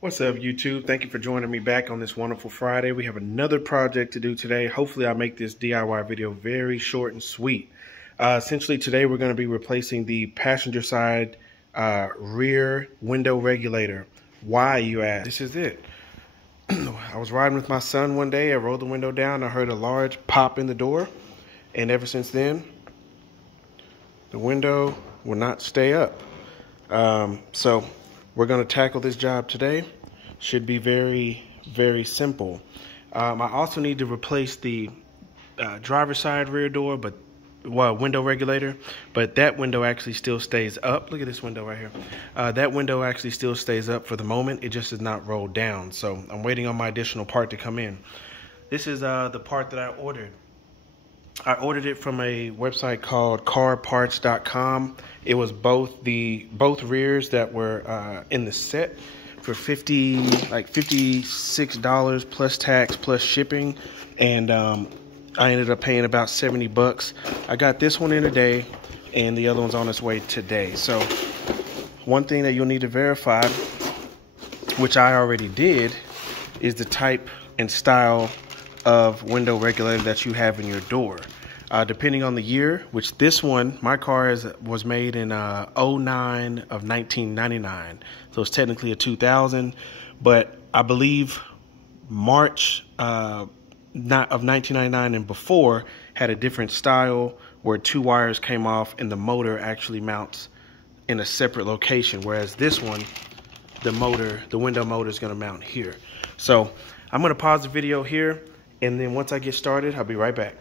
What's up, YouTube? Thank you for joining me back on this wonderful Friday. We have another project to do today. Hopefully I'll make this DIY video very short and sweet. Essentially today we're going to be replacing the passenger side rear window regulator. Why, you ask? This is it. I was riding with my son one day. I rolled the window down. I heard a large pop in the door. And ever since then, the window will not stay up. So we're going to tackle this job today. Should be very, very simple. I also need to replace the driver's side rear door, window regulator, but that window actually still stays up. Look at this window right here. That window actually still stays up for the moment. It just is not rolled down. So I'm waiting on my additional part to come in. This is the part that I ordered. I ordered it from a website called carparts.com. It was both rears that were in the set for $56 plus tax plus shipping, and I ended up paying about 70 bucks. I got this one in today, and the other one's on its way today. So one thing that you'll need to verify, which I already did, is the type and style of window regulator that you have in your door. Depending on the year, which this one, my car was made in 09 of 1999, so it's technically a 2000, but I believe March of 1999 and before had a different style where two wires came off and the motor actually mounts in a separate location, whereas this one, the window motor is going to mount here. So I'm going to pause the video here, and then once I get started, I'll be right back.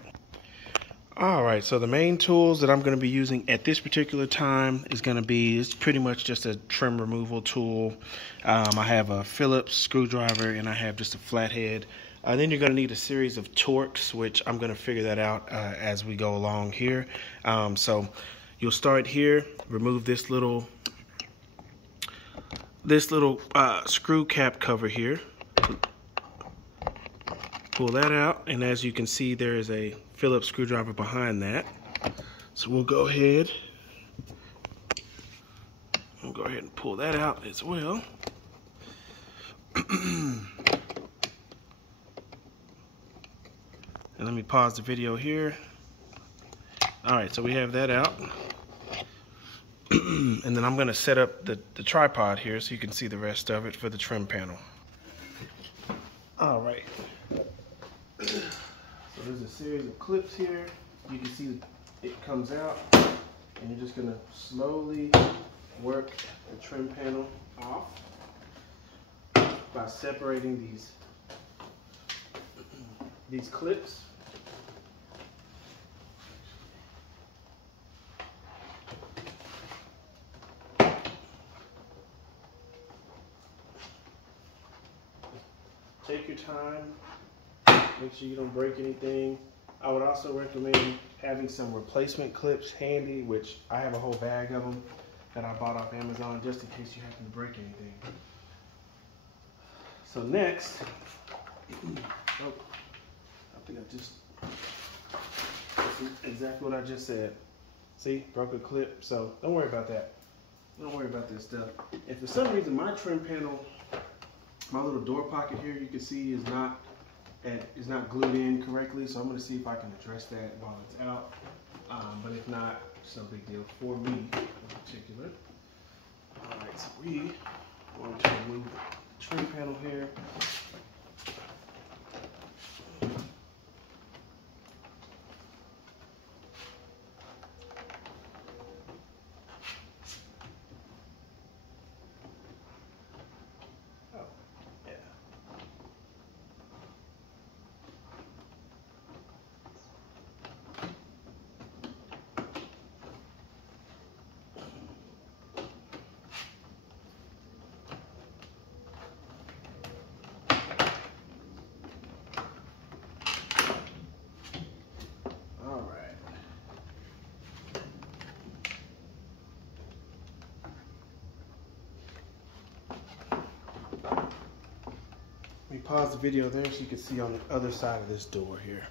All right, so the main tools that I'm going to be using at this particular time is it's pretty much just a trim removal tool. I have a Phillips screwdriver, and I have just a flathead. Then you're going to need a series of Torx, which I'm going to figure that out as we go along here. So you'll start here, remove this little screw cap cover here. Pull that out, and as you can see, there is a Phillips screwdriver behind that. So we'll go ahead and pull that out as well. And let me pause the video here. All right, so we have that out. And then I'm going to set up the tripod here so you can see the rest of it for the trim panel. All right. So there's a series of clips here. You can see it comes out, and you're just going to slowly work the trim panel off by separating these clips. Take your time. Make sure you don't break anything. I would also recommend having some replacement clips handy, which I have a whole bag of them that I bought off Amazon just in case you happen to break anything. So next, I think that's exactly what I just said. See, broke a clip, so don't worry about that. Don't worry about this stuff. If for some reason my trim panel, my little door pocket here, you can see is not glued in correctly, so I'm going to see if I can address that while it's out. But if not, it's no big deal for me in particular. All right, so we going to remove the trim panel here. Let me pause the video there so you can see on the other side of this door here.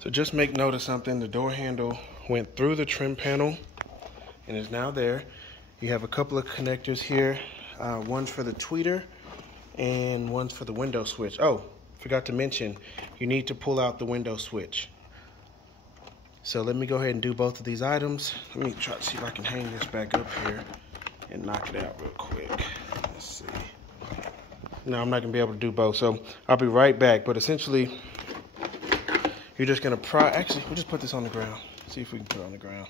So just make note of something. The door handle went through the trim panel and is now there. You have a couple of connectors here One's for the tweeter and one's for the window switch. Oh, forgot to mention, you need to pull out the window switch. So let me go ahead and do both of these items. Let me try to see if I can hang this back up here and knock it out real quick. Let's see. No, I'm not gonna be able to do both, so I'll be right back. But essentially, you're just gonna actually, we'll just put this on the ground. See if we can put it on the ground.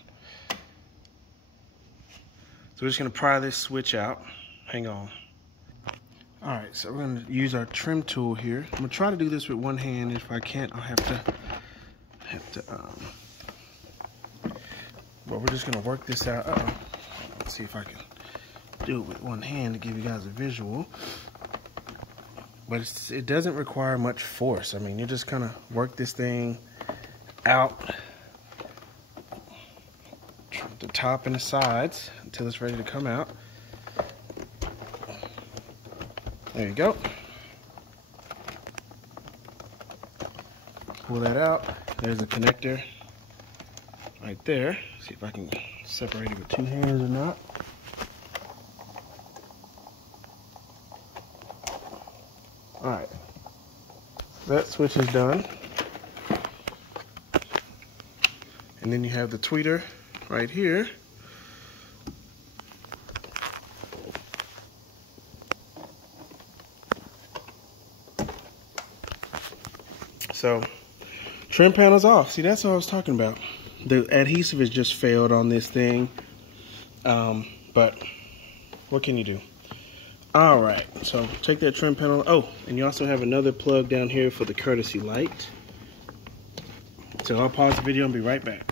So we're just gonna pry this switch out. Hang on. All right, so we're gonna use our trim tool here. I'm gonna try to do this with one hand. If I can't, I'll have to. But we're just gonna work this out. Let's see if I can do it with one hand to give you guys a visual. But it doesn't require much force. I mean, you just kind of work this thing out the top and the sides until it's ready to come out. There you go. Pull that out. There's a connector right there. See if I can separate it with two hands or not. All right, that switch is done. And then you have the tweeter right here. So, trim panel's off. See, that's what I was talking about. The adhesive has just failed on this thing. But what can you do? All right, so take that trim panel. Oh, and you also have another plug down here for the courtesy light. So I'll pause the video and be right back.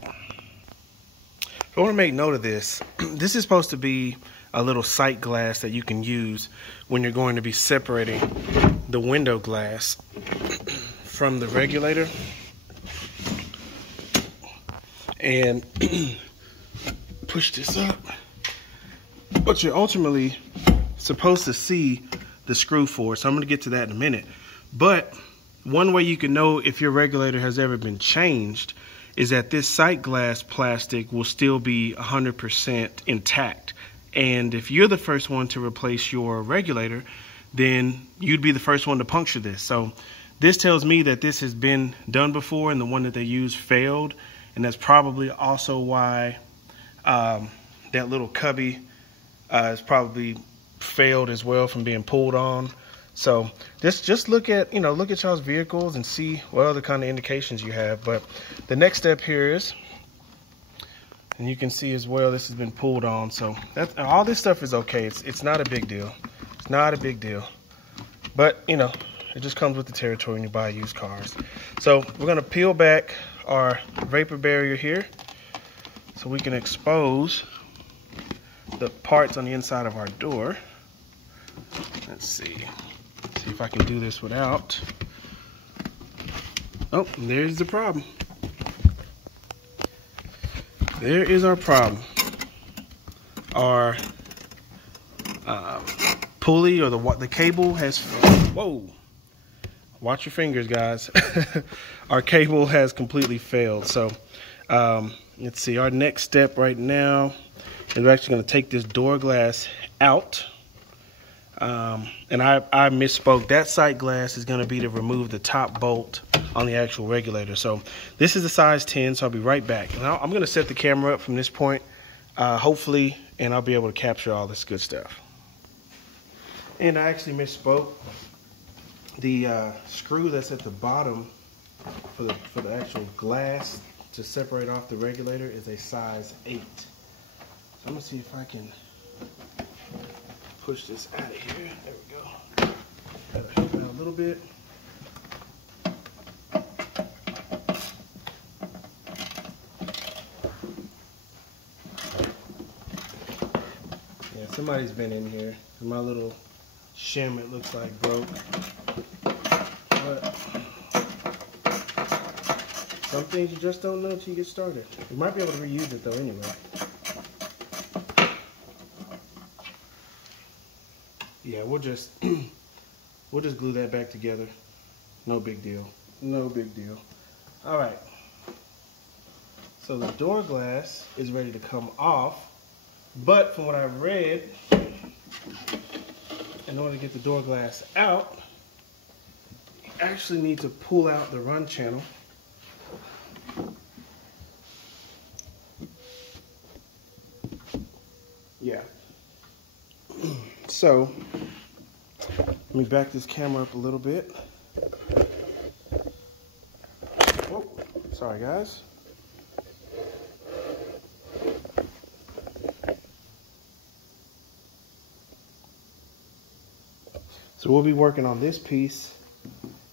I want to make note of this. This is supposed to be a little sight glass that you can use when you're going to be separating the window glass from the regulator. And push this up. But you're ultimately supposed to see the screw for it, so I'm going to get to that in a minute. But one way you can know if your regulator has ever been changed is that this sight glass plastic will still be 100% intact. And if you're the first one to replace your regulator, then you'd be the first one to puncture this. So this tells me that this has been done before and the one that they used failed, and that's probably also why that little cubby is probably failed as well from being pulled on. So just look at y'all's vehicles and see what other kind of indications you have. But the next step here is, and you can see as well, this has been pulled on. So that's all. This stuff is okay. It's not a big deal. It's not a big deal. But it just comes with the territory when you buy used cars. So we're gonna peel back our vapor barrier here so we can expose the parts on the inside of our door. Let's see if I can do this without. Oh, there's the problem. There is our problem. Our pulley or the cable has, whoa, watch your fingers, guys. Our cable has completely failed. So let's see, our next step right now is we're actually going to take this door glass out. And I misspoke. That sight glass is going to be to remove the top bolt on the actual regulator. So this is a size 10, so I'll be right back. And I'm going to set the camera up from this point, hopefully, and I'll be able to capture all this good stuff. And I actually misspoke. The screw that's at the bottom for the actual glass to separate off the regulator is a size 8. So I'm going to see if I can push this out of here. There we go. Gotta help out a little bit. Yeah, somebody's been in here. My little shim, it looks like, broke. But some things you just don't know until you get started. You might be able to reuse it though anyway. Yeah, we'll just glue that back together. No big deal. No big deal. All right. So the door glass is ready to come off, but from what I read, in order to get the door glass out, you actually need to pull out the run channel. Yeah. So, let me back this camera up a little bit. Oh, sorry guys. So we'll be working on this piece,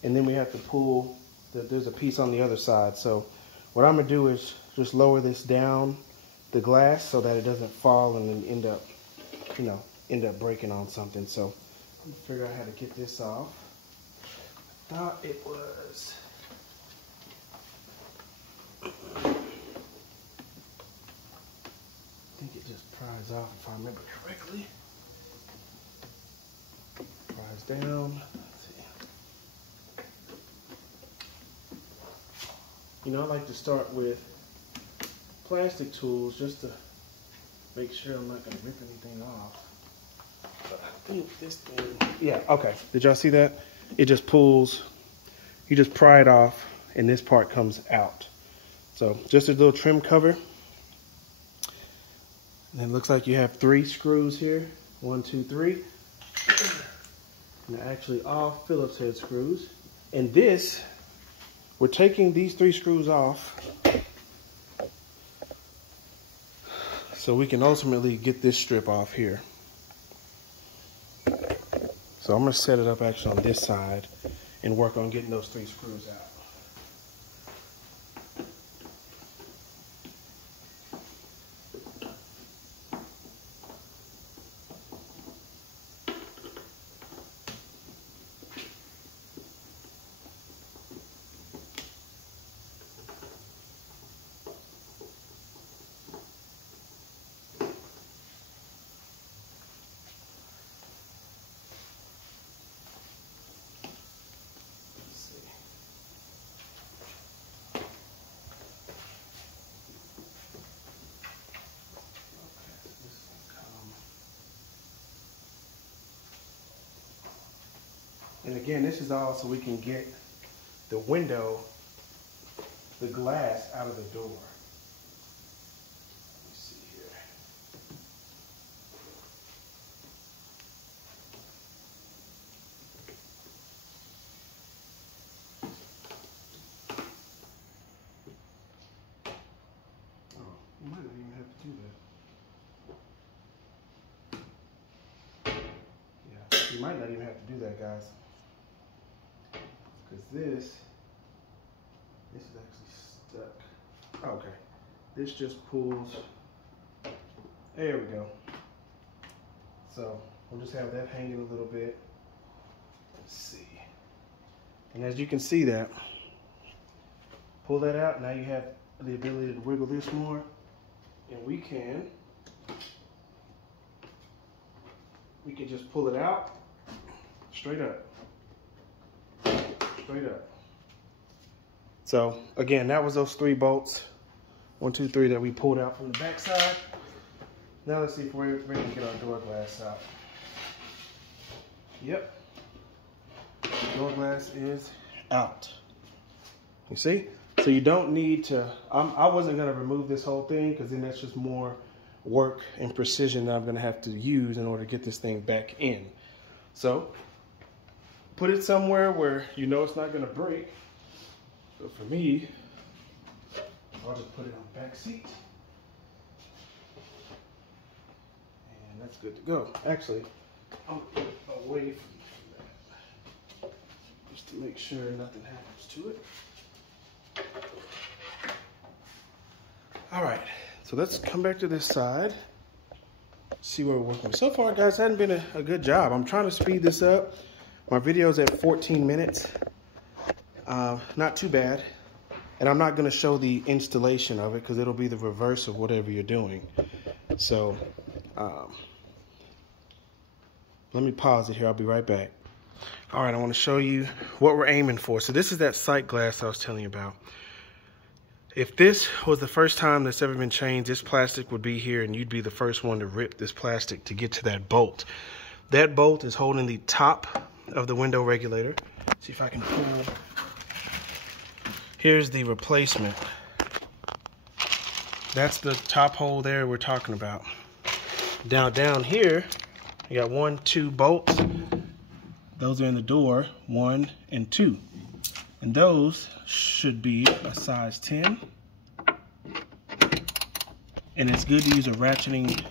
and then we have to pull, there's a piece on the other side. So what I'm gonna do is just lower this down, the glass, so that it doesn't fall and then end up, end up breaking on something. So I'm gonna figure out how to get this off. I thought it was, I think it just pries off if I remember correctly. Pries down. Let's see. You know, I like to start with plastic tools just to make sure I'm not going to rip anything off. But I think this thing, yeah, okay. Did y'all see that? It just pulls, you just pry it off and this part comes out. So just a little trim cover. And it looks like you have 3 screws here. 1, 2, 3. And they're actually all Phillips head screws. And this, we're taking these 3 screws off so we can ultimately get this strip off here. So I'm gonna set it up actually on this side and work on getting those 3 screws out. And again, this is all so we can get the window, the glass out of the door. Let me see here. Oh, you might not even have to do that. Yeah, you might not even have to do that, guys. Because this is actually stuck. Oh, okay. This just pulls. There we go. So we'll just have that hanging a little bit. Let's see. And as you can see that, pull that out. Now you have the ability to wiggle this more. And we can just pull it out straight up. Straight up. So again, that was those 3 bolts. 1, 2, 3 that we pulled out from the back side. Now let's see if we're ready to get our door glass out. Yep. Door glass is out. You see? So you don't need to, I wasn't gonna remove this whole thing because then that's just more work and precision that I'm gonna have to use in order to get this thing back in. So put it somewhere where you know it's not gonna break. So for me, I'll just put it on the back seat. And that's good to go. Actually, I'm gonna put it away from that. Just to make sure nothing happens to it. All right, so let's come back to this side. See where we're working. So far, guys, hasn't been a good job. I'm trying to speed this up. My video's at 14 minutes. Not too bad. And I'm not gonna show the installation of it because it'll be the reverse of whatever you're doing. So, let me pause it here. I'll be right back. All right, I wanna show you what we're aiming for. So this is that sight glass I was telling you about. If this was the first time that's ever been changed, this plastic would be here and you'd be the first one to rip this plastic to get to that bolt. That bolt is holding the top of the window regulator. See if I can pull. Here's the replacement. That's the top hole there we're talking about. Down here, you got 1, 2 bolts. Those are in the door, 1 and 2. And those should be a size 10. And it's good to use a ratcheting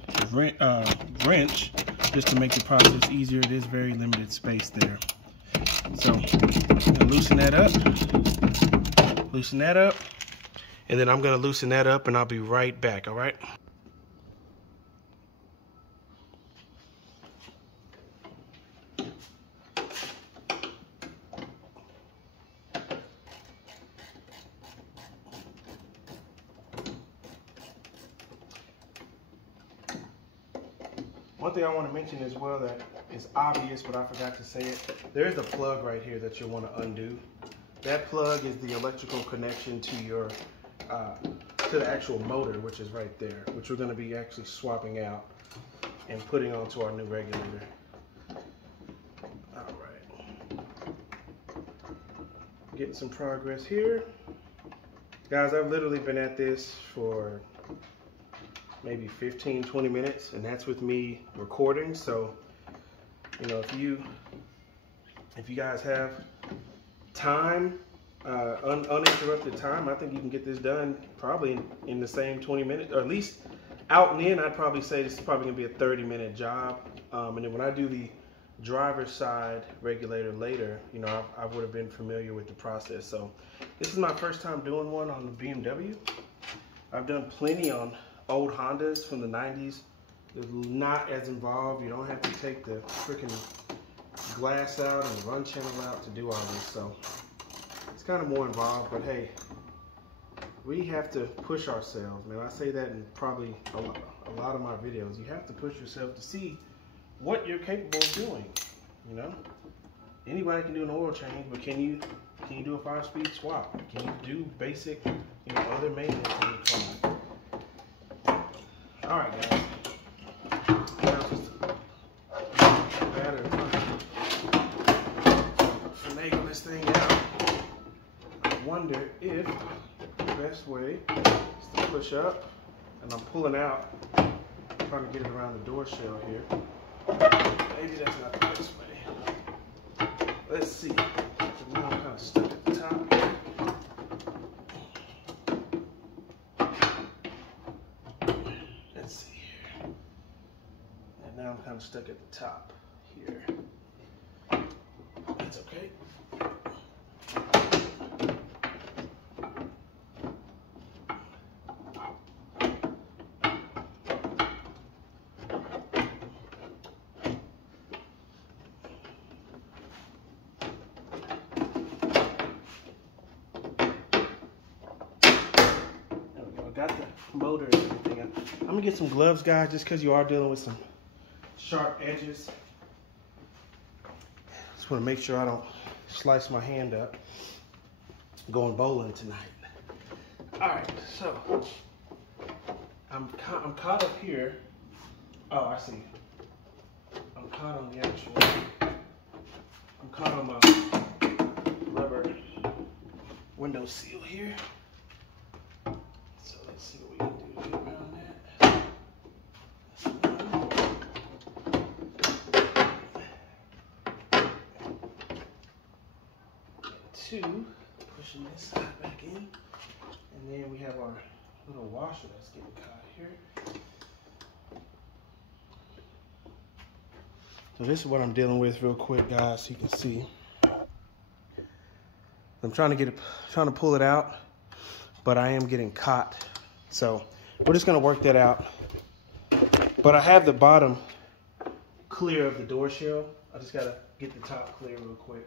wrench just to make the process easier. It is very limited space there. So I'm gonna loosen that up, and then I'm gonna loosen that up and I'll be right back, all right? One thing I want to mention as well that is obvious, but I forgot to say it. There's a plug right here that you'll want to undo. That plug is the electrical connection to your to the actual motor, which is right there, which we're going to be actually swapping out and putting onto our new regulator. All right, getting some progress here, guys. I've literally been at this for maybe 15-20 minutes, and that's with me recording. So, you know, if you guys have time, uninterrupted time, I think you can get this done probably in the same 20 minutes, or at least out and in. I'd probably say this is probably gonna be a 30-minute job. And then when I do the driver's side regulator later, you know, I would have been familiar with the process. So this is my first time doing one on the BMW. I've done plenty on old Hondas from the 90s. They're not as involved. You don't have to take the freaking glass out and the run channel out to do all this. So it's kind of more involved, but hey, we have to push ourselves, man. I say that in probably a lot of my videos. You have to push yourself to see what you're capable of doing. You know, anybody can do an oil change, but can you do a 5-speed swap? Can you do basic, you know, other maintenance on the car? All right, guys. Now just a matter of finagle this thing out. I wonder if the best way is to push up, and I'm pulling out, trying to get it around the door shell here. Maybe that's not the best way. Let's see. So now I'm kind of stuck at the top. Now I'm kind of stuck at the top here. That's okay. There we go. I got the motor and everything. I'm gonna get some gloves, guys, just because you are dealing with some sharp edges. Just want to make sure I don't slice my hand up going bowling tonight. All right, so I'm caught up here. Oh, I see. I'm caught on the actual. I'm caught on my rubber window seal here. So let's see what we can do to get around that. Two, pushing this side back in, and then we have our little washer that's getting caught here. So this is what I'm dealing with real quick, guys, so you can see. I'm trying to pull it out, but I am getting caught. So we're just gonna work that out. But I have the bottom clear of the door shell. I just gotta get the top clear real quick.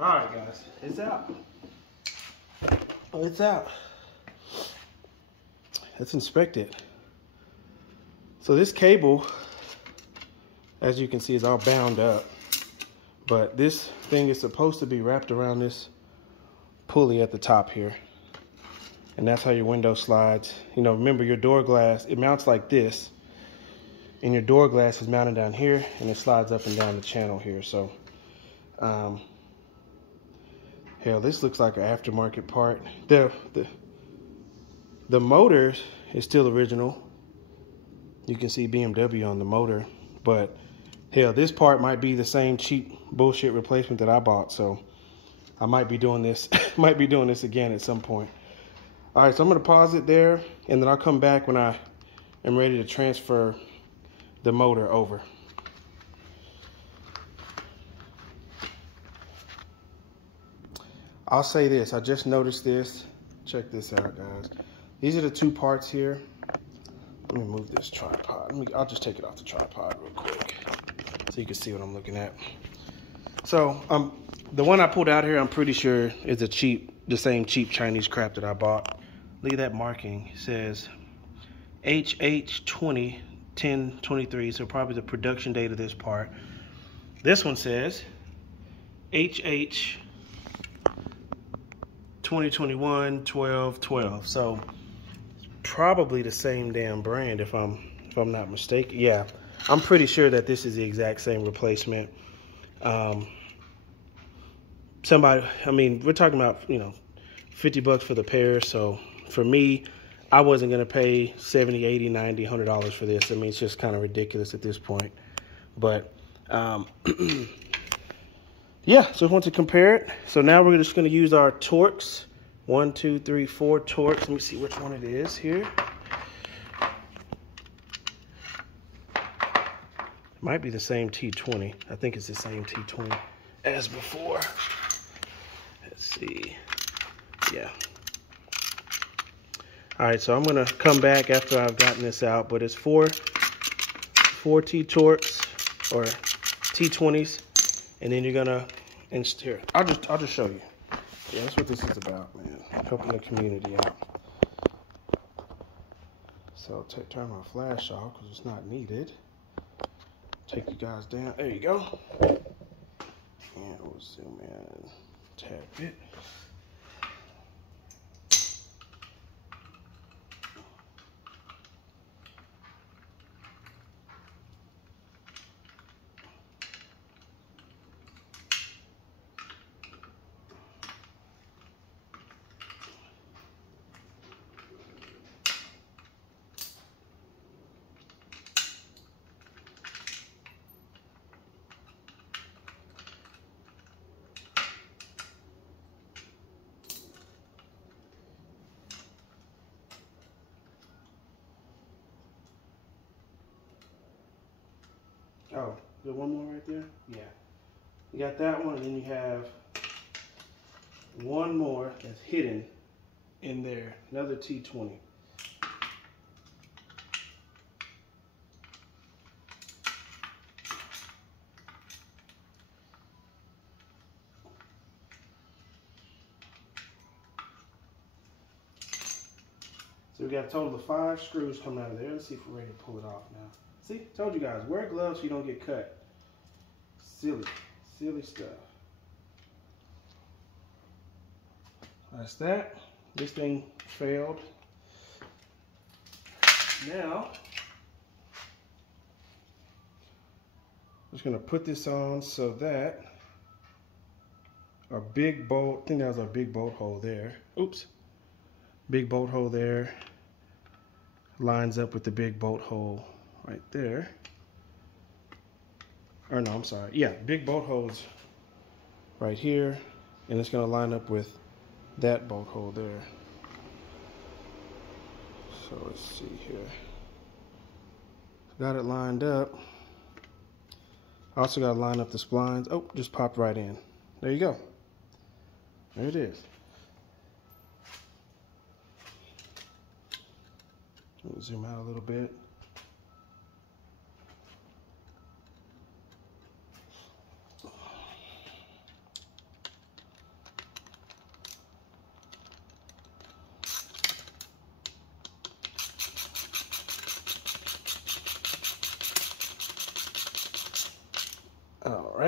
Alright guys, it's out. Oh, it's out. Let's inspect it. So this cable, as you can see, is all bound up. But this thing is supposed to be wrapped around this pulley at the top here. And that's how your window slides. You know, remember your door glass, it mounts like this. And your door glass is mounted down here, and it slides up and down the channel here. So, hell, this looks like an aftermarket part. The motor is still original. You can see BMW on the motor, but hell, this part might be the same cheap bullshit replacement that I bought. So I might be doing this, might be doing this again at some point. All right, so I'm gonna pause it there, and then I'll come back when I am ready to transfer the motor over. I'll say this, I just noticed this. Check this out, guys. These are the two parts here. Let me move this tripod. I'll just take it off the tripod real quick so you can see what I'm looking at. So the one I pulled out here, I'm pretty sure is the same cheap Chinese crap that I bought. Look at that marking. It says HH20 1023, so probably the production date of this part. This one says HH 2021 1212. So probably the same damn brand if I'm not mistaken. Yeah, I'm pretty sure that this is the exact same replacement. Somebody, I mean, we're talking about, you know, 50 bucks for the pair. So for me, I wasn't going to pay 70, 80, 90, $100 for this. I mean, it's just kind of ridiculous at this point. But yeah, so I want to compare it. So now we're just going to use our Torx. 1, 2, 3, 4 Torx. Let me see which one it is here. Might be the same T20. I think it's the same T20 as before. Let's see. Yeah. All right, so I'm gonna come back after I've gotten this out, but it's four T-Torx or T20s, and then you're gonna here. I'll just show you. Yeah, that's what this is about, man. Helping the community out. So turn my flash off because it's not needed. Take you guys down. There you go. And we'll zoom in, tap it. Oh, is there one more right there? Yeah. You got that one, and then you have one more that's hidden in there. Another T20. So we got a total of 5 screws coming out of there. Let's see if we're ready to pull it off now. See, told you guys, wear gloves so you don't get cut. Silly stuff. That's that. This thing failed. Now, I'm just gonna put this on so that our big bolt, I think that was our big bolt hole there. Oops. Big bolt hole there lines up with the big bolt hole right there. Or no, I'm sorry. Yeah, big bolt holes right here, and it's gonna line up with that bolt hole there. So let's see here. Got it lined up. Also got to line up the splines. Oh, just popped right in. There you go. There it is. Let me zoom out a little bit.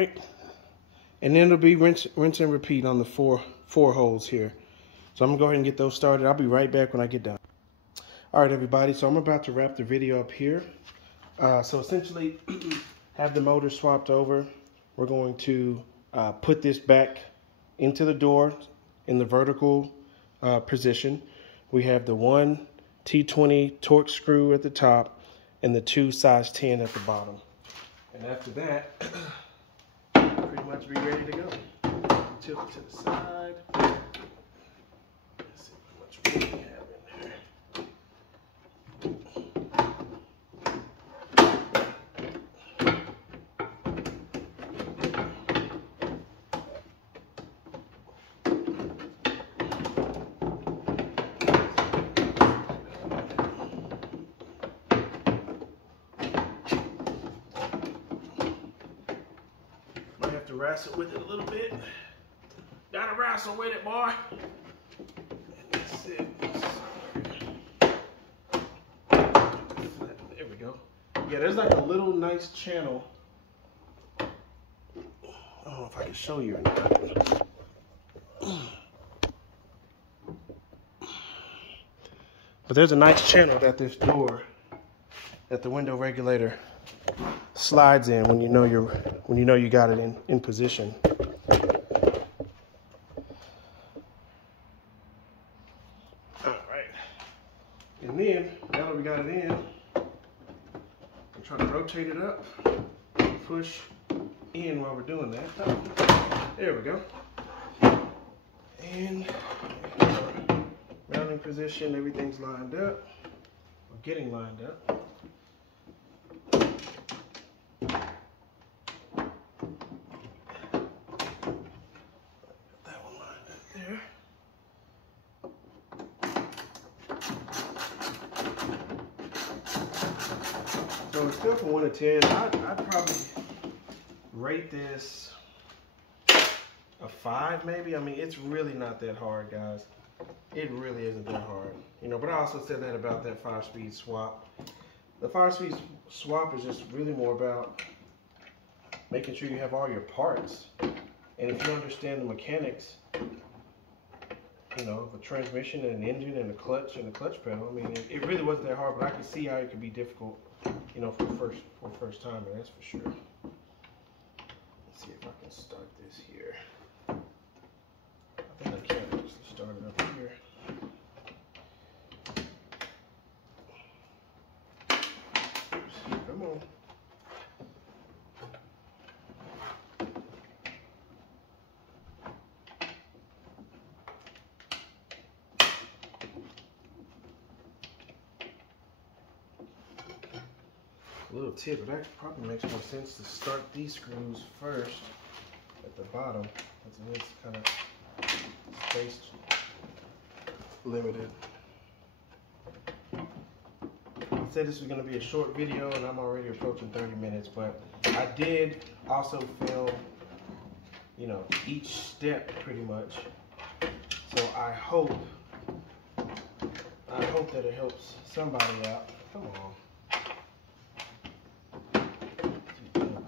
right. And then it'll be rinse and repeat on the four holes here. So I'm gonna go ahead and get those started. I'll be right back when I get done. All right, everybody, so I'm about to wrap the video up here. So essentially, have the motor swapped over. We're going to put this back into the door in the vertical position. We have the one T20 torque screw at the top and the two size 10 at the bottom. And after that, pretty much be ready to go. Tilt it to the side. Let's see how much room we have in there. Might have to wrestle with it a little bit. Gotta wrestle with it, boy. That's it. There we go. Yeah, there's like a little nice channel. I don't know if I can show you or not. But there's a nice channel that this door, that the window regulator slides in when you know you got it in position. All right, and then now that we got it in, I'm trying to rotate it up, push in while we're doing that. Oh, there we go. And mounting position, everything's lined up, or getting lined up. So it's still from 1 to 10. I'd probably rate this a 5 maybe. I mean, it's really not that hard, guys. It really isn't that hard. You know, but I also said that about that 5-speed swap. The 5-speed swap is just really more about making sure you have all your parts. And if you understand the mechanics, you know, of a transmission and an engine and a clutch pedal, I mean, it really wasn't that hard, but I can see how it could be difficult, you know, for first timer, that's for sure. Let's see if I can start this here. I think I can actually start it up here. Oops, come on. A little tip, but that probably makes more sense to start these screws first at the bottom, because it is kind of space limited. I said this was going to be a short video, and I'm already approaching 30 minutes, but I did also film, you know, each step pretty much. So I hope that it helps somebody out. Come on.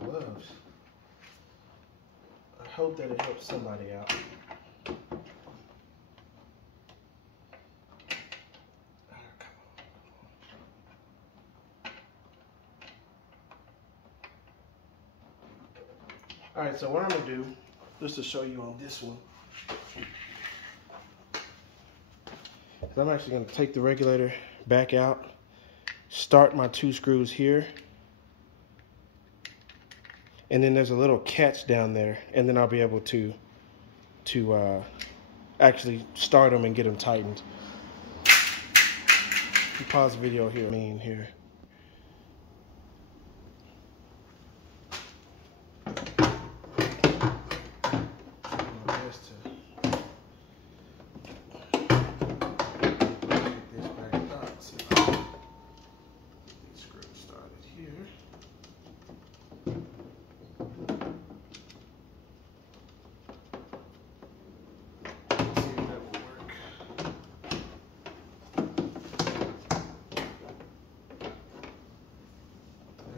Gloves. I hope that it helps somebody out. All right, so what I'm gonna do, just to show you on this one, is I'm actually gonna take the regulator back out, start my 2 screws here, and then there's a little catch down there, and then I'll be able to actually start them and get them tightened. You pause the video here. Here.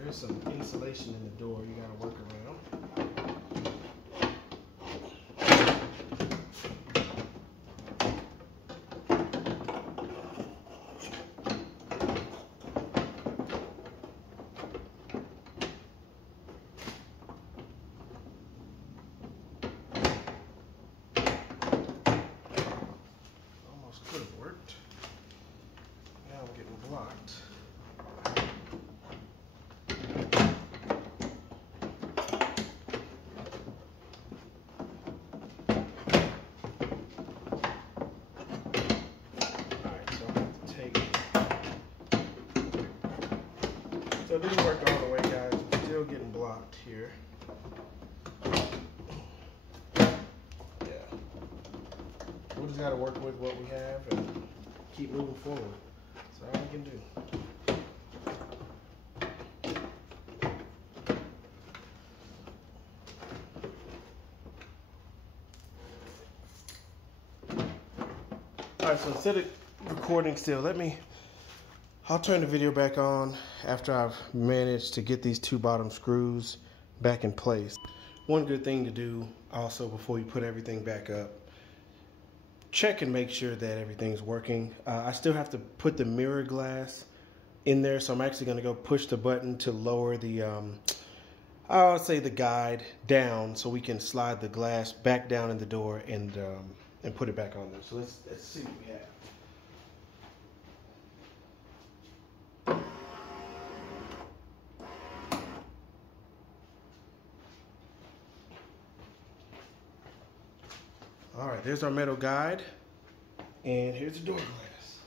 There's some insulation in the door you gotta work around. could have worked. Now I'm getting blocked. Alright, so I'm going to take it. So it didn't work all the way, guys. I'm still getting blocked here. We just got to work with what we have and keep moving forward. That's all we can do. All right, so instead of recording still, I'll turn the video back on after I've managed to get these two bottom screws back in place. One good thing to do also before you put everything back up, check and make sure that everything's working. I still have to put the mirror glass in there, so I'm actually going to go push the button to lower the, I'll say the guide down so we can slide the glass back down in the door and put it back on there. So let's see what we have. All right, there's our metal guide, and here's the door glass.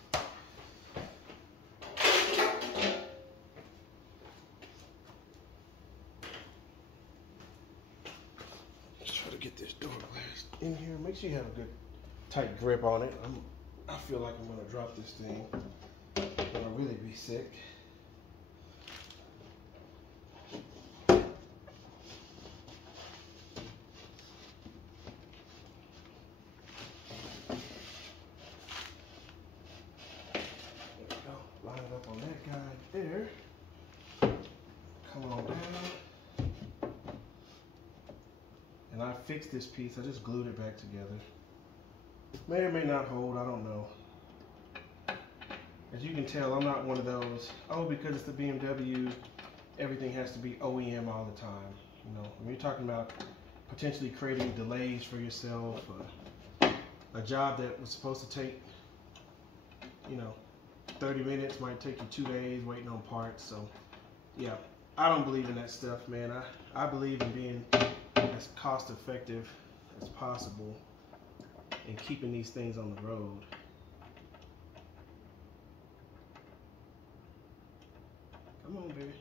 Let's try to get this door glass in here. Make sure you have a good tight grip on it. I feel like I'm gonna drop this thing. I'm gonna really be sick. Line it up on that guy there. Come on down. And I fixed this piece. I just glued it back together. May or may not hold, I don't know. As you can tell, I'm not one of those, oh, because it's the BMW, everything has to be OEM all the time. You know, when you're talking about potentially creating delays for yourself, a job that was supposed to take, 30 minutes might take you 2 days waiting on parts. So yeah, I don't believe in that stuff, man. I believe in being as cost effective as possible and keeping these things on the road. Come on, baby.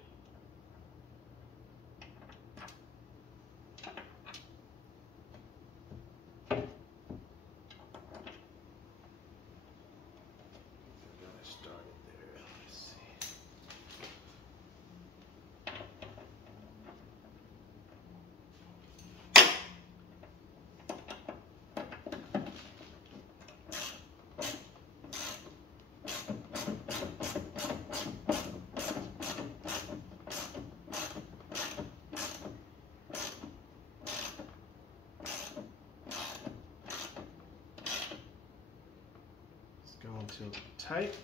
Go until tight.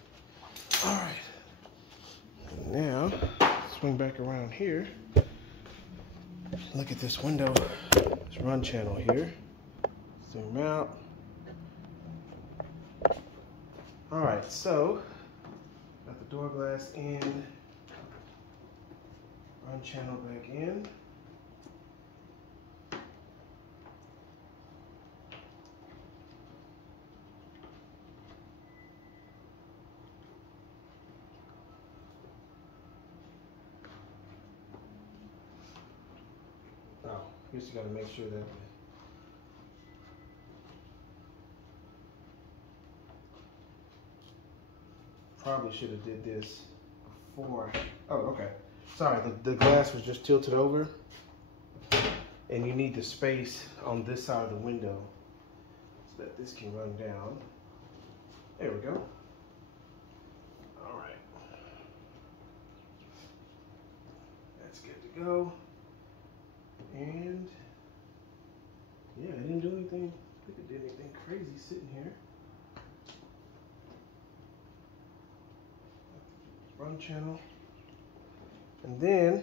All right. And now, swing back around here. Look at this window, this run channel here. Zoom out. All right, so got the door glass in, run channel back in. Oh, you just got to make sure that probably should have did this before. Oh, okay. Sorry, the glass was just tilted over, and you need the space on this side of the window so that this can run down. There we go. All right. That's good to go. And yeah, I didn't do anything. I think I did anything crazy sitting here. Run channel. And then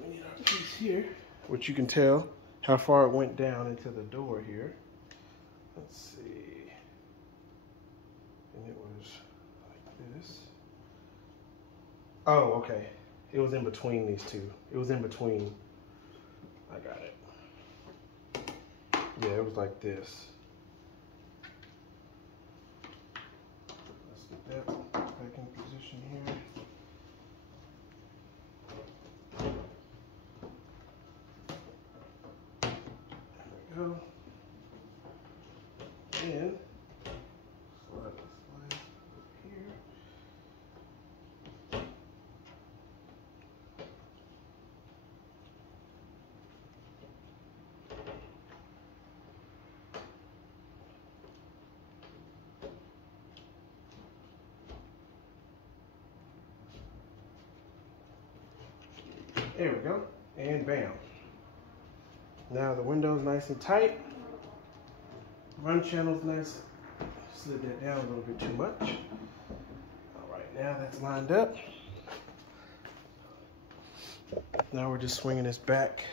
we need our piece here, which you can tell how far it went down into the door here. Let's see. like this. Oh, okay. It was in between these two. It was in between. I got it. Yeah, it was like this. Let's get that back in position here. There we go. And slide this leg up here. There we go, and bam. Now the window's nice and tight. Run channel's nice. Slid that down a little bit too much. All right, now that's lined up. Now we're just swinging this back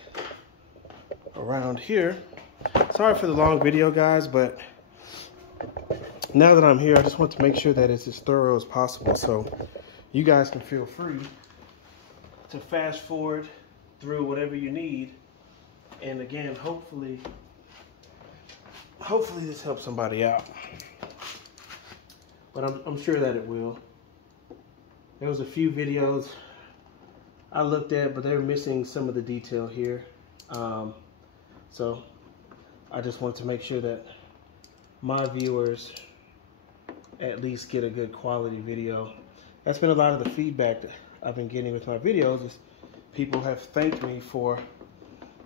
around here. Sorry for the long video, guys, but now that I'm here, I just want to make sure that it's as thorough as possible, so you guys can feel free to fast forward through whatever you need. And again, hopefully this helps somebody out. But I'm sure that it will. There was a few videos I looked at, but they're missing some of the detail here. So I just want to make sure that my viewers at least get a good quality video. That's been a lot of the feedback that I've been getting with my videos, is people have thanked me for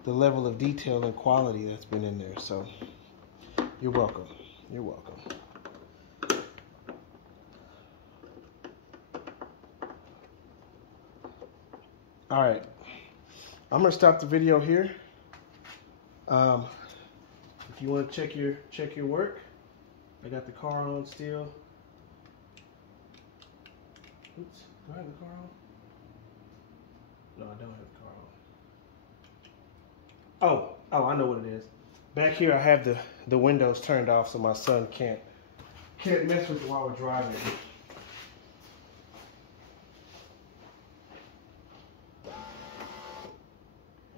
the level of detail and quality that's been in there. So you're welcome. You're welcome. All right, I'm gonna stop the video here. If you want to check your work, I got the car on still. Oops, do I have the car on? No, I don't have the car on. Oh, I know what it is. Back here, I have the windows turned off so my son can't mess with it while we're driving.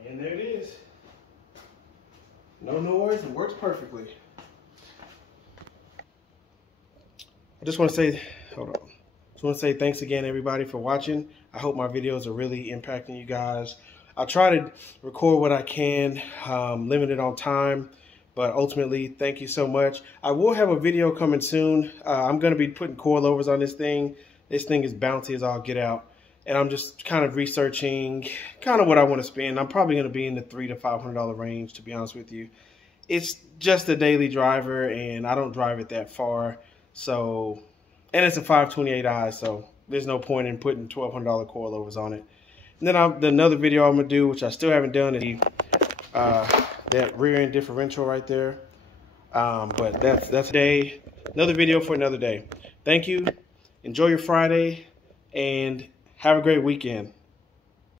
And there it is. No noise, it works perfectly. I just want to say, hold on. Just want to say thanks again, everybody, for watching. I hope my videos are really impacting you guys. I'll try to record what I can, limited on time, but ultimately, thank you so much. I will have a video coming soon. I'm going to be putting coilovers on this thing. This thing is bouncy as all get out. And I'm just kind of researching kind of what I want to spend. I'm probably going to be in the $300 to $500 range, to be honest with you. It's just a daily driver, and I don't drive it that far. So, and it's a 528i, so there's no point in putting $1,200 coilovers on it. And then another video I'm going to do, which I still haven't done, is that rear end differential right there. But that's another video for another day. Thank you. Enjoy your Friday, and have a great weekend.